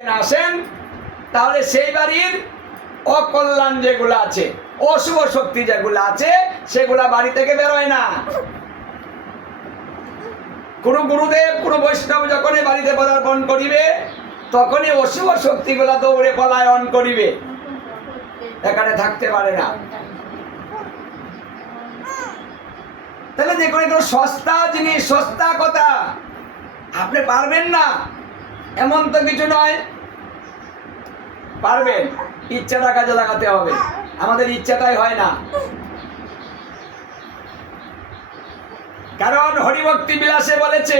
আসেন, তাহলে সেই বাড়ির অকল্যাণ যেগুলো আছে, অশুভ শক্তি যেগুলো আছে, সেগুলা বাড়ি থেকে বেরোয় না। কোন গুরুদেব, কোন বৈষ্ণব যখনই বাড়িতে পদার্পণ করিবে, তখনই অশুভ শক্তিগুলা দৌড়ে পলায়ন করিবে, এখানে থাকতে পারে না। তাহলে যে কোনো সস্তা জিনিস, সস্তা কথা আপনি পারবেন না এমন তো কিছু নয়, পারবেন, ইচ্ছাটা কাজে লাগাতে হবে। আমাদের ইচ্ছাটাই হয় না, কারণ হরিভক্তি বিলাসে বলেছে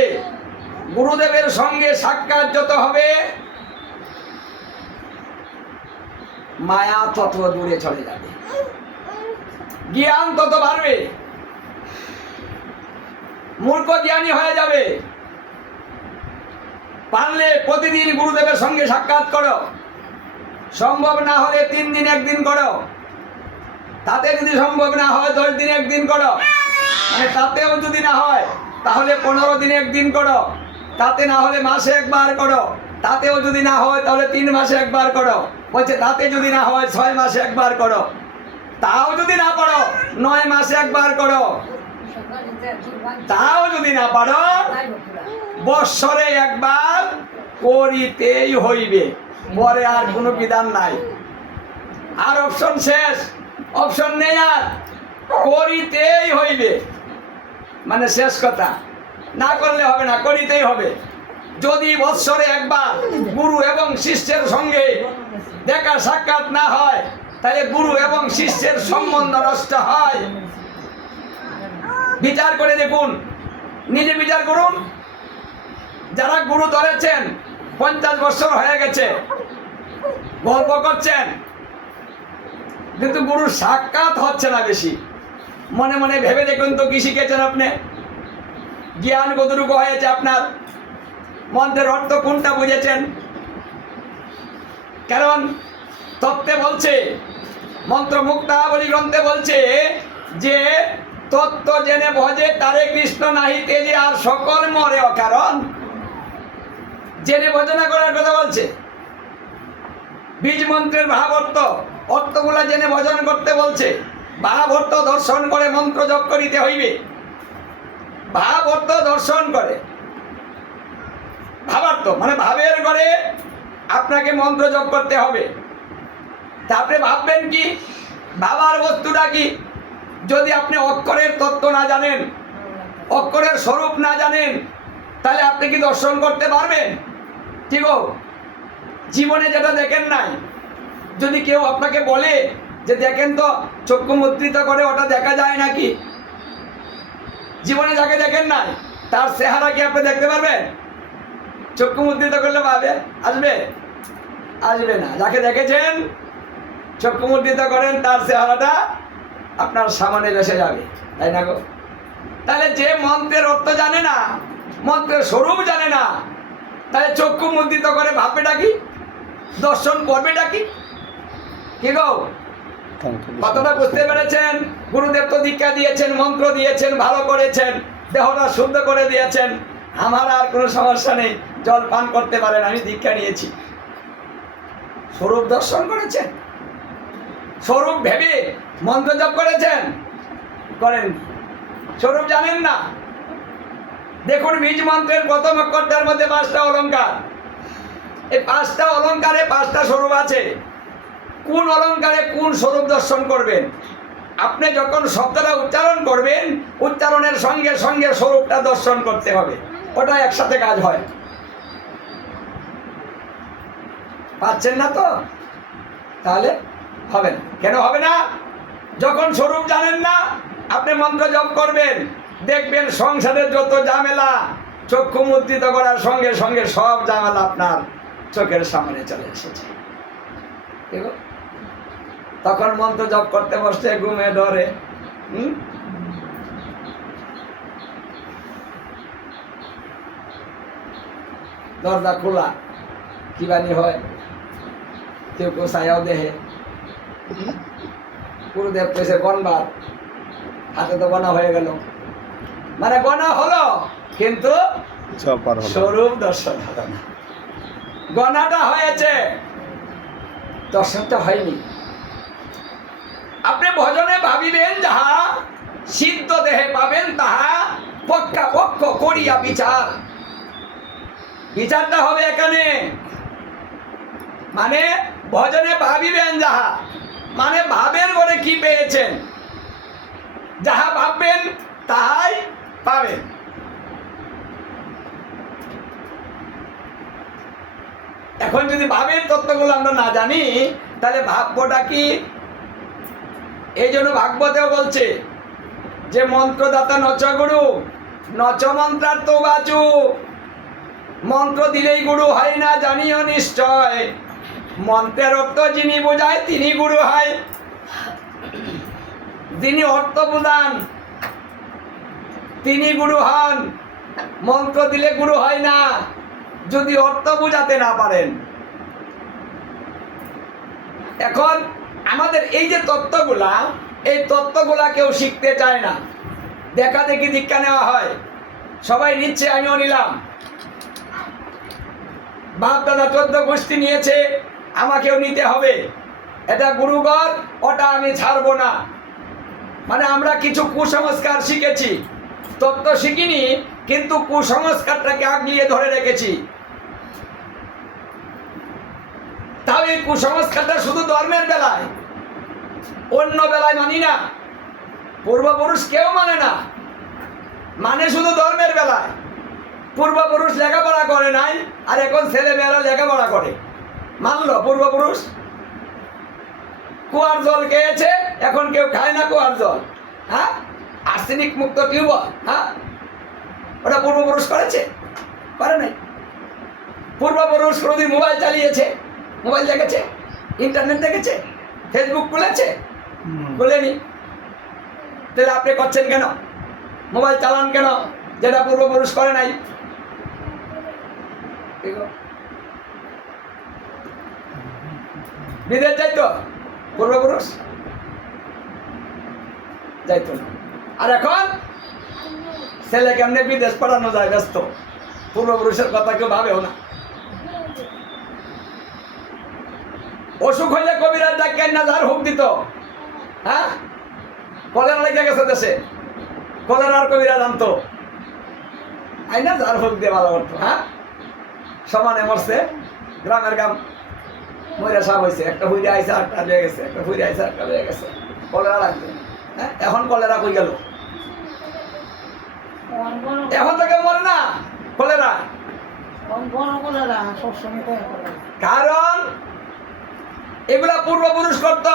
গুরুদেবের সঙ্গে সাক্ষাৎ যত হবে মায়া তত দূরে চলে যাবে, জ্ঞান তত বাড়বে, মূর্খ জ্ঞানী হয়ে যাবে। পারলে প্রতিদিন গুরুদেবের সঙ্গে সাক্ষাৎ করো, সম্ভব না হলে 3 দিন 1 দিন করো, তাতে যদি সম্ভব না হয় 10 দিন 1 দিন করো, মানে তাতেও যদি না হয় তাহলে 15 দিন 1 দিন করো, তাতে না হলে মাসে 1 বার করো, তাতেও যদি না হয় তাহলে 3 মাসে 1 বার করো, বলছে তাতে যদি না হয় 6 মাসে 1 বার করো, তাও যদি না পারো 9 মাসে 1 বার করো, তাও যদি না পারো বৎসরে 1 বার করিতেই হইবে, পরে আর কোনো বিধান নাই, আর অপশন শেষ, অপশন নেই, আর করিতেই হইবে, মানে শেষ কথা, না করলে হবে না, করিতেই হবে। যদি বৎসরে 1 বার গুরু এবং শিষ্যের সঙ্গে দেখা সাক্ষাৎ না হয়, তাহলে গুরু এবং শিষ্যের সম্বন্ধ নষ্ট হয়। বিচার করে দেখুন, নিজে বিচার করুন, যারা গুরু ধরেছেন 50 বছর হয়ে গেছে, গল্প করছেন, কিন্তু গুরুর সাক্ষাৎ হচ্ছে না বেশি, মনে মনে ভেবে দেখুন তো কি শিখেছেন আপনি, জ্ঞান কতটুকু হয়েছে আপনার, মন্ত্রের অর্থ কোনটা বুঝেছেন? কারণ তত্ত্বে বলছে, মন্ত্র মুক্তাবলী গ্রন্থে বলছে যে তত্ত্ব জেনে ভজে তারে কৃষ্ণ নাহি তেজে আর সকল মরে অকারণ, জেনে ভজনা করার কথা বলছে। বীজ মন্ত্রের ভাব অর্থ, অর্থগুলা জেনে ভজন করতে বলছে। ভাব অর্থ দর্শন করে মন্ত্র জপ করিতে হইবে, ভাব অর্থ দর্শন করে, ভাবার্থ মানে ভাবের ঘরে আপনাকে মন্ত্র জপ করতে হবে। তারপরে ভাববেন কি, ভাবার বস্তুটা কি? যদি আপনি অক্ষরের তত্ত্ব না জানেন, অক্ষরের স্বরূপ না জানেন, তাহলে আপনি কি দর্শন করতে পারবেন? ঠিক গো, জীবনে যেটা দেখেন নাই, যদি কেউ আপনাকে বলে যে দেখেন তো চক্ষু মুদ্রিত করে, ওটা দেখা যায় নাকি? জীবনে যাকে দেখেন নাই তার চেহারা কি আপনি দেখতে পারবেন? চক্ষু মুদ্রিত করলে পাবে, আসবে? আসবে না। যাকে দেখেছেন চক্ষু মুদ্রিত করেন, তার চেহারাটা আপনার সামনে এসে যাবে, তাই না গো? তাহলে যে মন্ত্রের অর্থ জানে না, মন্ত্রের স্বরূপ জানে না, তাহলে চক্ষু মুদ্রিত করে ভাববেটা কি, দর্শন করবেটা কি? কি গো, কতটা বুঝতে পেরেছেন? গুরুদেব তো দীক্ষা দিয়েছেন, মন্ত্র দিয়েছেন, ভালো করেছেন, দেহটা শুদ্ধ করে দিয়েছেন, আমার আর কোনো সমস্যা নেই, জল পান করতে পারেন, আমি দীক্ষা নিয়েছি। স্বরূপ দর্শন করেছেন, স্বরূপ ভেবে মন্ত্র জপ করেছেন, করেন, স্বরূপ জানেন না। দেখুন বীজ মন্ত্রের প্রথম অক্ষরটার মধ্যে 5টা অলঙ্কার, এই 5টা অলঙ্কারে 5টা স্বরূপ আছে। কোন অলঙ্কারে কোন স্বরূপ দর্শন করবেন? আপনি যখন শব্দটা উচ্চারণ করবেন, উচ্চারণের সঙ্গে সঙ্গে স্বরূপটা দর্শন করতে হবে, ওটা একসাথে কাজ হয়। পাচ্ছেন না তো? তাহলে হবে না। কেন হবে না? যখন স্বরূপ জানেন না, আপনি মন্ত্র জপ করবেন, দেখবেন সংসারের যত ঝামেলা চক্ষু মুদ্রিত করার সঙ্গে সঙ্গে সব ঝামেলা আপনার চোখের সামনে চলে এসেছে। তখন মন্ত্র জপ করতে বসতে ঘুমে ধরে, দরজা খোলা, কি বানি হয়, কেউ কেউ ছায়াও দেহে। গুরুদেব পেয়েছে গণবার, হাতে তো গণা হয়ে গেল, মানে গণা হলো কিন্তু স্বরূপ দর্শন হলো না। গণাটা হয়েছে, দর্শনটা হয়নি। আপনি ভজনে ভাবিবেন যাহা, সিদ্ধ দেহে পাবেন তাহা, পক্কা পক্ষ করিয়া বিচার। বিচারটা হবে এখানে, মানে ভজনে ভাবিবেন যাহা, মানে ভাবেন বলে কি পেয়েছেন, যাহা ভাববেন তাহাই পাবেন। এখন যদি ভাবের তত্ত্বগুলো আমরা না জানি তাহলে ভাববোটা কি? এই জন্য ভাগবতেও বলছে যে মন্ত্রদাতা নচ গুরু, নচ মন্ত্রার্থ বাচু। মন্ত্র দিলেই গুরু হয় না, জানিও নিশ্চয়। মন্ত্রের অর্থ যিনি বোঝায় তিনি গুরু হয়। যিনি অর্থ বুঝান তিনি গুরু হন। মন্ত্র দিলে গুরু হয় না যদি অর্থ বুঝাতে না পারেন। এখন আমাদের এই যে তত্ত্বগুলা, এই তত্ত্বগুলা কেউ শিখতে চায় না, দেখা দেখি দীক্ষা নেওয়া হয়, সবাই নিচ্ছে আমিও নিলাম। বাপ দাদা 14 গোষ্ঠী নিয়েছে, আমাকেও নিতে হবে, এটা গুরুঘর, ওটা আমি ছাড়বো না। মানে আমরা কিছু কুসংস্কার শিখেছি, তত্ত্ব শিখিনি, কিন্তু কুসংস্কারটাকে আগলিয়ে ধরে রেখেছি। তাও এই কুসংস্কারটা শুধু ধর্মের বেলায়, অন্য বেলায় মানি না। পূর্বপুরুষ কেউ মানে না, মানে শুধু ধর্মের বেলায়। পূর্বপুরুষ লেখাপড়া করে নাই, আর এখন ছেলে মেয়েরা লেখাপড়া করে। মানলো পূর্বপুরুষ কুয়ার জল খেয়েছে, এখন কেউ খায় না কুয়ার জল। হ্যাঁ, আর্সেনিক মুক্ত টিউবওয়েল, হ্যাঁ, ওটা পূর্বপুরুষ করেছে? পারে নাই। পূর্বপুরুষ কোনোদিন মোবাইল চালিয়েছে, মোবাইল দেখেছে, ইন্টারনেট দেখেছে, ফেসবুক খুলেছে? খুলেনি। তাহলে আপনি করছেন কেন? মোবাইল চালান কেন, যেটা পূর্বপুরুষ করে নাই? বিদেশ যাইতো পূর্বপুরুষ? যাইতো না। আর এখন ছেলে কেমনে বিদেশ পড়ানো যায় ব্যস্ত, পূর্বপুরুষের কথা কেউ ভাবেও না। অসুখ হইলে কবিরাজ ডাক্তার না যার হুক দিত। হ্যাঁ, কলেরা লেগে গেছে দেশে, কলেরার কবিরাজ আনতো, আই না যার হুক দিয়ে ভালো করতো। হ্যাঁ, সমানে মরছে, গ্রামের গ্রাম মহিলা সাপ হয়েছে, একটা হুইরে আইসা একটা লেগে গেছে, একটা হুইরে আইসা একটা লেগে গেছে, কলেরা লাগবে। হ্যাঁ, এখন কলেরা কই গেল? এখন তো কেউ মরে না কলেরা, কারণ এগুলা পূর্বপুরুষ করত।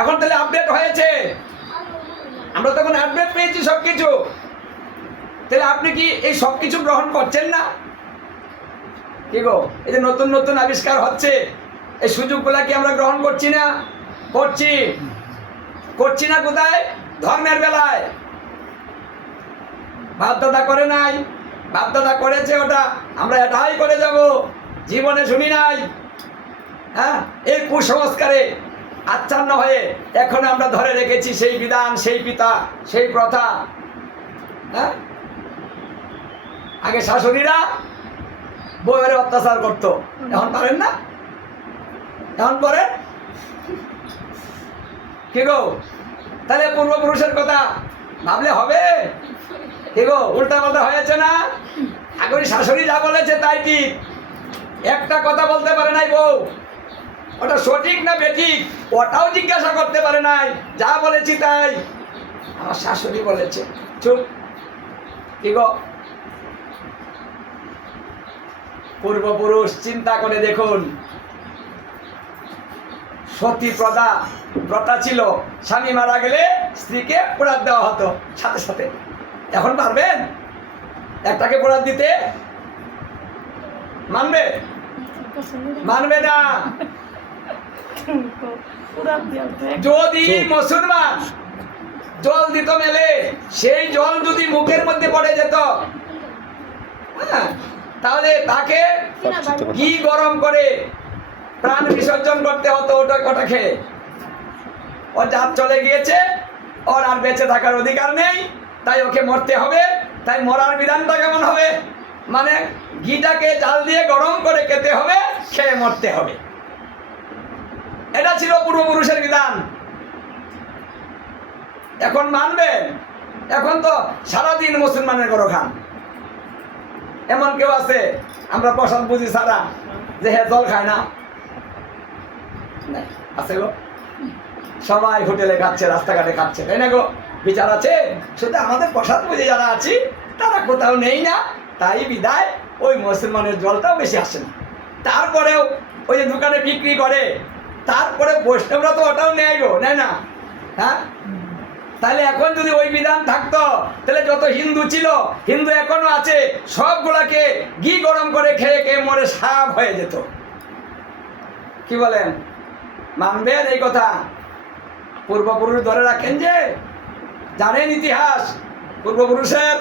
এখন তাহলে আপডেট হয়েছে, আমরা তখন আপডেট পেয়েছি সবকিছু। তাহলে আপনি কি এই সবকিছু গ্রহণ করছেন না? কি গো, এই যে নতুন নতুন আবিষ্কার হচ্ছে, এই সুযোগগুলা কি আমরা গ্রহণ করছি না? করছি। করছি না কোথায়? ধর্মের বেলায়। বাপদাদা করে নাই, বাপদাদা করেছে, ওটা আমরা এটাই করে যাব, জীবনে শুনি নাই। হ্যাঁ, এই কুসংস্কারে আচ্ছন্ন হয়ে এখন আমরা ধরে রেখেছি সেই বিধান, সেই পিতা, সেই প্রথা। হ্যাঁ, আগে শাশুড়িরা বউয়ের অত্যাচার করতো, এখন পারেন না? এখন করেন কি গো? তাহলে পূর্বপুরুষের কথা ভাবলে হবে? কি গো, উল্টা পাল্টা হয়েছে না? আগে শাশুড়ি যা বলেছে তাই ঠিক, একটা কথা বলতে পারে নাই বউ, ওটা সঠিক না বেঠিক ওটাও জিজ্ঞাসা করতে পারে নাই, যা বলেছি তাই, আমার শাশুড়ি বলেছে, চুপ। কি গো, পূর্বপুরুষ চিন্তা করে দেখুন। সতী প্রথা ছিল, স্বামী মারা গেলে স্ত্রীকে পোড়াত দেওয়া হতো সাথে সাথে। এখন পারবেন একটাকে পোড়াত দিতে? মানবে? মানবে না। যদি মুসলমান জল দিত মেলে, সেই জল যদি মুখের মধ্যে পড়ে যেত, হ্যাঁ, তাহলে তাকে ঘি গরম করে প্রাণ বিসর্জন করতে হতো ওটা খেয়ে। ওর জাত চলে গিয়েছে, ওর আর বেঁচে থাকার অধিকার নেই, তাই ওকে মরতে হবে। তাই মরার বিধানটা কেমন হবে? মানে ঘিটাকে জাল দিয়ে গরম করে খেতে হবে, খেয়ে মরতে হবে। এটা ছিল পূর্বপুরুষের বিধান। এখন মানবেন? এখন তো সারাদিন মুসলমানের গরো খান। এমন কেউ আছে আমরা প্রসাদ বুঝি ছাড়া যে হ্যাঁ জল খায় না? নাই, আছে গো? সবাই হোটেলে খাচ্ছে, রাস্তাঘাটে খাচ্ছে, তাই না গো? বিচার আছে? শুধু আমাদের প্রসাদ বুঝে যারা আছি তারা কোথাও নেই না, তাই বিদায় ওই মুসলমানের জলটাও বেশি আসে না। তারপরেও ওই যে দোকানে বিক্রি করে, তারপরে বৈষ্ণবরা তো ওটাও নেয় গো, নেয় না? হ্যাঁ, তাহলে এখন যদি ওই বিধান থাকতো, তাহলে যত হিন্দু ছিল, হিন্দু এখনো আছে, সবগুলাকে ঘি গরম করে খেয়ে খেয়ে মরে সাপ হয়ে যেত। কি বলেন? মানবেন এই কথা? পূর্বপুরুষ ধরে রাখেন যে, জানেন ইতিহাস পূর্বপুরুষের।